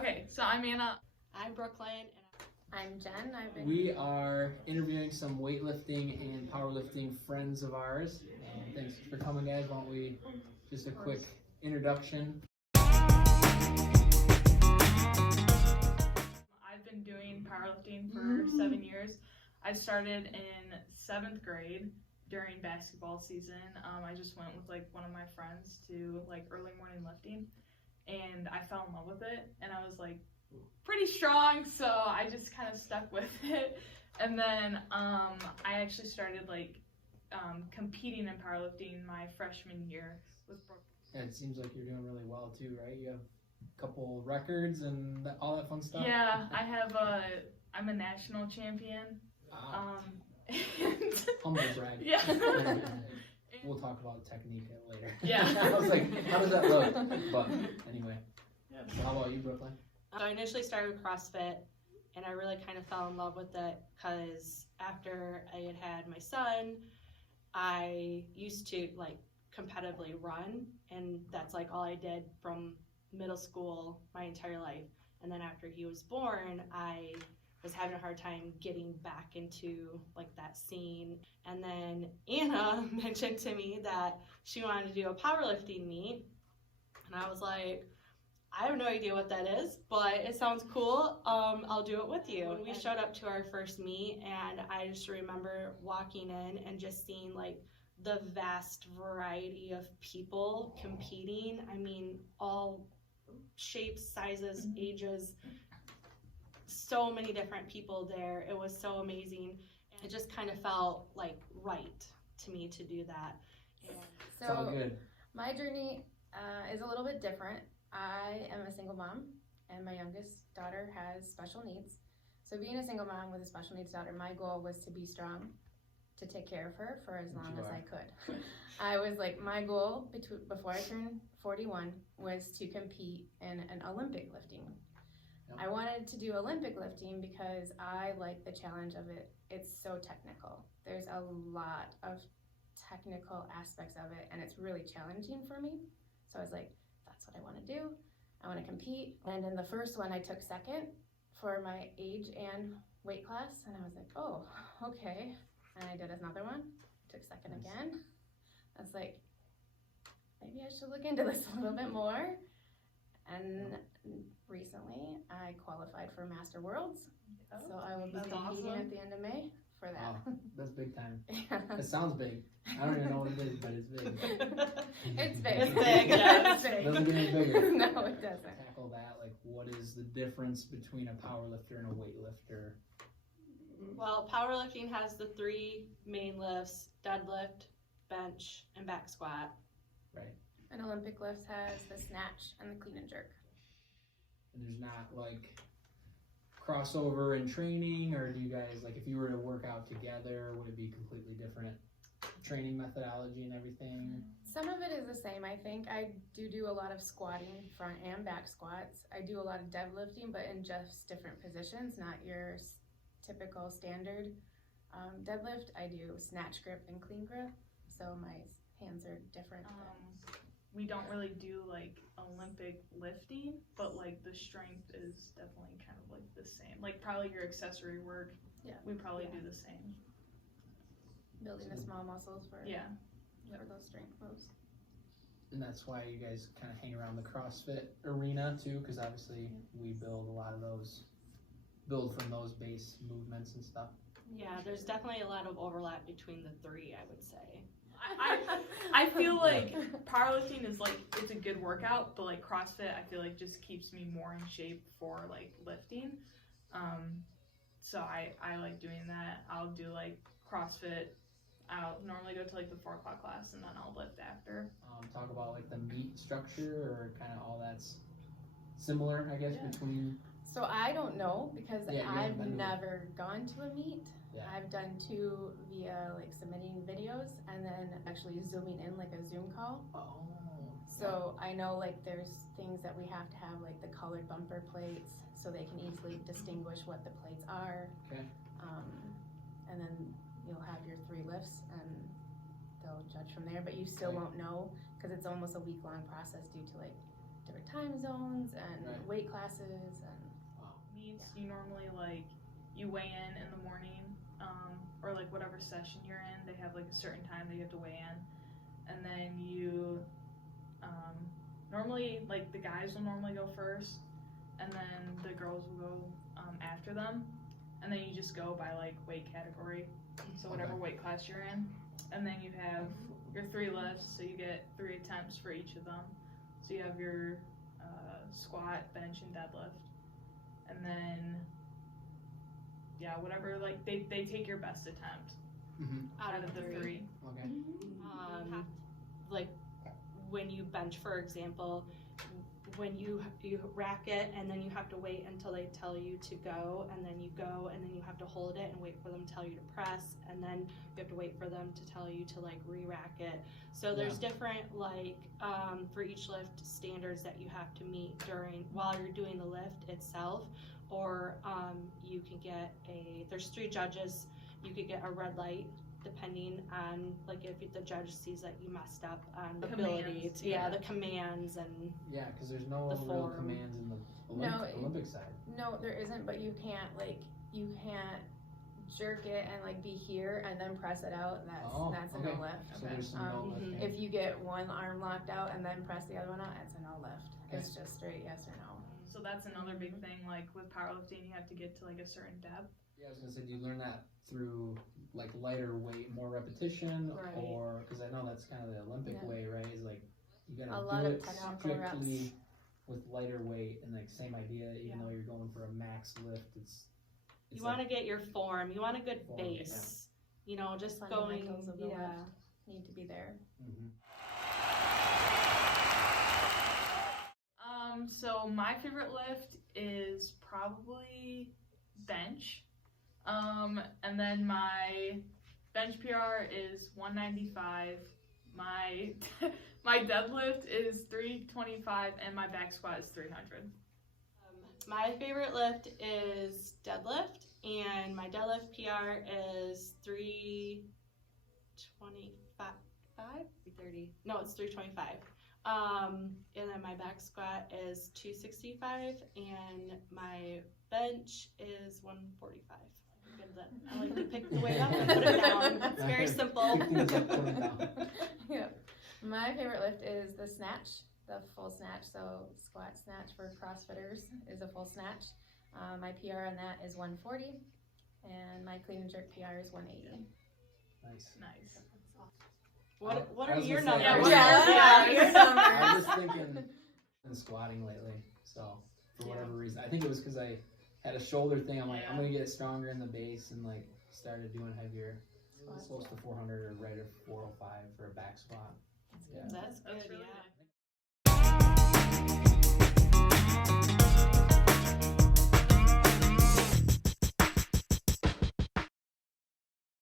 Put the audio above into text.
Okay, so I'm Anna. I'm Brooklyn. I'm Jen. We are interviewing some weightlifting and powerlifting friends of ours. Thanks for coming, guys. Why don't we just a quick introduction? I've been doing powerlifting for 7 years. I started in 7th grade during basketball season. I just went with like one of my friends to like early morning lifting, and I fell in love with it, and I was like pretty strong, so I just kind of stuck with it. And then I actually started like competing in powerlifting my freshman year with Brooklyn. Yeah, it seems like you're doing really well too, right? You have a couple records and all that fun stuff. Yeah, I'm a national champion. Wow. And Humble brag. Yeah. We'll talk about technique later. Yeah. I was like, how does that look? But anyway. Yeah. So how about you, Brooklyn? So I initially started with CrossFit, and I really kind of fell in love with it because after I had my son, I used to like competitively run, and that's like all I did from middle school my entire life. And then after he was born, I was having a hard time getting back into like that scene. And then Anna mentioned to me that she wanted to do a powerlifting meet, and I was like, I have no idea what that is, but it sounds cool. I'll do it with you. We showed up to our first meet, and I just remember walking in and just seeing like the vast variety of people competing. I mean, all shapes, sizes, ages, so many different people there. It was so amazing. It just kind of felt like right to me to do that. And It's all So good. my journey is a little bit different. I am a single mom, and my youngest daughter has special needs. So being a single mom with a special needs daughter, my goal was to be strong, to take care of her for as long as I could. I was like, my goal before I turned 41 was to compete in an Olympic lifting. Yep. I wanted to do Olympic lifting because I like the challenge of it. It's so technical. There's a lot of technical aspects of it, and it's really challenging for me. So I was like, that's what I want to do. I want to compete. And in the first one, I took second for my age and weight class, and I was like, oh, okay. And I did another one, took second again. I was like, maybe I should look into this a little bit more. And recently, I qualified for Master Worlds, so I will be That's competing awesome. at the end of May for that. Wow, that's big time. Yeah. It sounds big. I don't even know what it is, but it's big. It's big. It's big, yeah. It's big. Doesn't get any bigger. No, it doesn't. Tackle that, like what is the difference between a powerlifter and a weightlifter? Well, powerlifting has the 3 main lifts: deadlift, bench, and back squat. Right. An Olympic lift has the snatch and the clean and jerk. And there's not like crossover in training, or do you guys, like if you were to work out together, would it be completely different training methodology and everything? Some of it is the same, I think. I do a lot of squatting, front and back squats. I do a lot of deadlifting, but in just different positions, not your typical standard deadlift. I do snatch grip and clean grip, so my hands are different. We don't really do like Olympic lifting, but like the strength is definitely kind of like the same. Like probably your accessory work, Yeah. we probably do the same. Building the small muscles for those strength moves. And that's why you guys kind of hang around the CrossFit arena too, because obviously we build a lot of those, build from those base movements and stuff. Yeah, there's definitely a lot of overlap between the 3, I would say. I feel like powerlifting is like, it's a good workout, but like CrossFit I feel like just keeps me more in shape for like lifting. So I like doing that. I'll do like CrossFit. I'll normally go to like the 4 o'clock class, and then I'll lift after. Talk about like the meet structure, or kind of all that's similar, I guess, between. So I don't know, because I've been to never gone to a meet. Yeah. I've done 2 via like submitting videos and then actually zooming in like a Zoom call. Oh. So I know like there's things that we have to have, like the colored bumper plates, so they can easily distinguish what the plates are. Okay. And then you'll have your 3 lifts, and they'll judge from there, but you still won't know, because it's almost a week-long process due to like different time zones and Right. weight classes and Meets, you normally like you weigh in the morning, or like whatever session you're in, they have like a certain time that you have to weigh in, and then you normally like the guys will normally go first, and then the girls will go after them, and then you just go by like weight category, so whatever weight class you're in, and then you have your 3 lifts, so you get 3 attempts for each of them, so you have your squat, bench, and deadlift. And then, yeah, whatever, like, they take your best attempt Out of the 3. Okay. Like when you bench, for example, when you rack it and then you have to wait until they tell you to go, and then you go, and then you have to hold it and wait for them to tell you to press, and then you have to wait for them to tell you to like re-rack it. So there's different like for each lift standards that you have to meet while you're doing the lift itself, or you can get there's 3 judges. You could get a red light depending on like if the judge sees that you messed up on the ability to, the commands and because there's no the real form. commands in the Olympic side. No, there isn't, but you can't jerk it and like be here and then press it out. That's a no lift. So there's some no lifting. If you get one arm locked out and then press the other one out, it's a no lift. Okay. It's just straight yes or no. So that's another big thing, like with powerlifting, you have to get to like a certain depth. Yeah, I was gonna say, do you learn that through like lighter weight, more repetition, Right. or because I know that's kind of the Olympic way, right? Is like you gotta A lot do of it technical reps. strictly with lighter weight, and like same idea. Even though you're going for a max lift, it's you want to get your form. You want a good Form, base. You know, just going. Fundamentals of the lift need to be there. So my favorite lift is probably bench. And then my bench PR is 195. My deadlift is 325, and my back squat is 300. My favorite lift is deadlift, and my deadlift PR is 325, 330. No, it's 325. And then my back squat is 265, and my bench is 145. I like to pick the weight up and put it down. It's very simple. Yeah. My favorite lift is the snatch, the full snatch. So squat snatch for Crossfitters is a full snatch. My PR on that is 140, and my clean and jerk PR is 180. Nice. What I are was your gonna say, numbers? your numbers. I was just thinking in squatting lately, so for whatever reason, I think it was because I had a shoulder thing. I'm like, I'm gonna get stronger in the base, and like started doing heavier. Close to 400 or right at 405 for a back squat. That's good. That's really Yeah. good.